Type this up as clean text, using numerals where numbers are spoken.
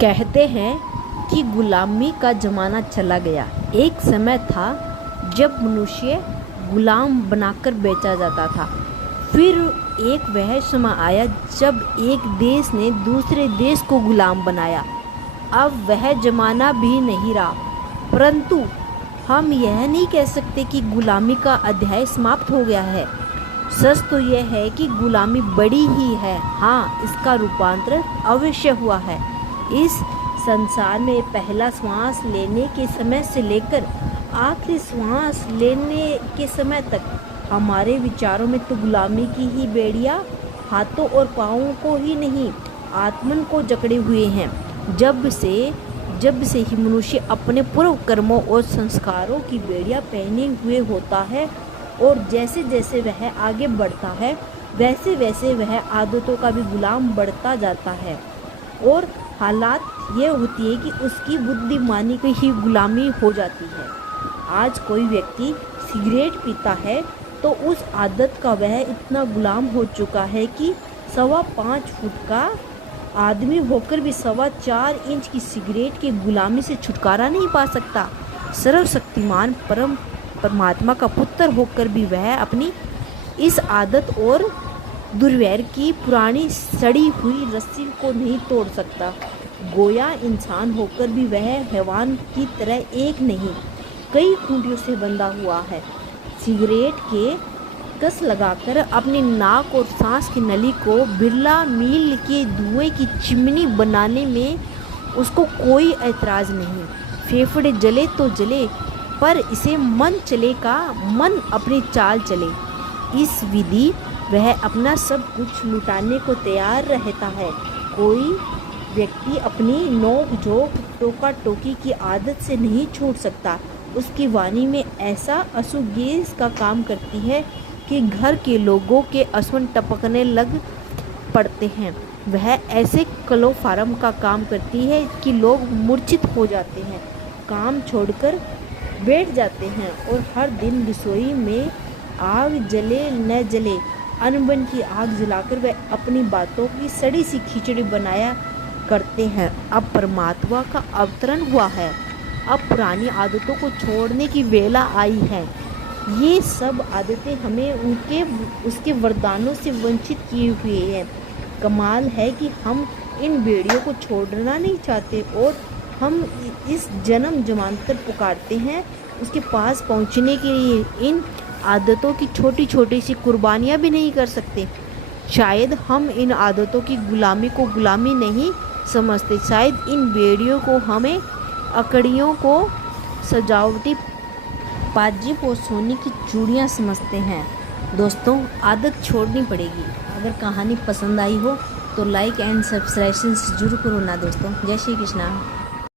कहते हैं कि गुलामी का ज़माना चला गया। एक समय था जब मनुष्य गुलाम बनाकर बेचा जाता था। फिर एक वह समय आया जब एक देश ने दूसरे देश को गुलाम बनाया। अब वह ज़माना भी नहीं रहा, परंतु हम यह नहीं कह सकते कि गुलामी का अध्याय समाप्त हो गया है। सच तो यह है कि गुलामी बड़ी ही है। हाँ, इसका रूपांतरण अवश्य हुआ है। इस संसार में पहला श्वास लेने के समय से लेकर आखिरी श्वास लेने के समय तक हमारे विचारों में तो गुलामी की ही बेड़ियां हाथों और पाँवों को ही नहीं, आत्मन को जकड़े हुए हैं। जब से ही मनुष्य अपने पूर्व कर्मों और संस्कारों की बेड़ियां पहने हुए होता है, और जैसे जैसे वह आगे बढ़ता है वैसे वैसे वह आदतों का भी गुलाम बढ़ता जाता है। और हालात यह होती है कि उसकी बुद्धिमानी की ही गुलामी हो जाती है। आज कोई व्यक्ति सिगरेट पीता है तो उस आदत का वह इतना गुलाम हो चुका है कि 5.25 फुट का आदमी होकर भी 4.25 इंच की सिगरेट की गुलामी से छुटकारा नहीं पा सकता। सर्वशक्तिमान परमात्मा का पुत्र होकर भी वह अपनी इस आदत और दुर्व्यवहार की पुरानी सड़ी हुई रस्सी को नहीं तोड़ सकता। गोया इंसान होकर भी वह हैवान की तरह एक नहीं, कई खूंटियों से बंधा हुआ है। सिगरेट के कस लगाकर अपनी नाक और सांस की नली को बिरला मील के धुएं की चिमनी बनाने में उसको कोई ऐतराज़ नहीं। फेफड़े जले तो जले, पर इसे मन चले का मन अपनी चाल चले। इस विधि वह अपना सब कुछ लुटाने को तैयार रहता है। कोई व्यक्ति अपनी नोक झोंक टोका टोकी की आदत से नहीं छूट सकता। उसकी वाणी में ऐसा असुगेज का काम करती है कि घर के लोगों के आंसू टपकने लग पड़ते हैं। वह ऐसे क्लोरोफार्म का काम करती है कि लोग मूर्छित हो जाते हैं, काम छोड़कर बैठ जाते हैं, और हर दिन रसोई में आग जले न जले अनबन की आग जलाकर वह अपनी बातों की सड़ी सी खिचड़ी बनाया करते हैं। अब परमात्मा का अवतरण हुआ है। अब पुरानी आदतों को छोड़ने की वेला आई है। ये सब आदतें हमें उसके वरदानों से वंचित किए हुए हैं। कमाल है कि हम इन बेड़ियों को छोड़ना नहीं चाहते, और हम इस जन्म जन्मांतर पुकारते हैं उसके पास पहुंचने के लिए। इन आदतों की छोटी छोटी सी कुर्बानियां भी नहीं कर सकते। शायद हम इन आदतों की गुलामी को गुलामी नहीं समझते। शायद इन बेड़ियों को हमें अकड़ियों को सजावटी पाजेब और सोने की चूड़ियाँ समझते हैं। दोस्तों, आदत छोड़नी पड़ेगी। अगर कहानी पसंद आई हो तो लाइक एंड सब्सक्रिप्शन जरूर करो ना दोस्तों। जय श्री कृष्णा।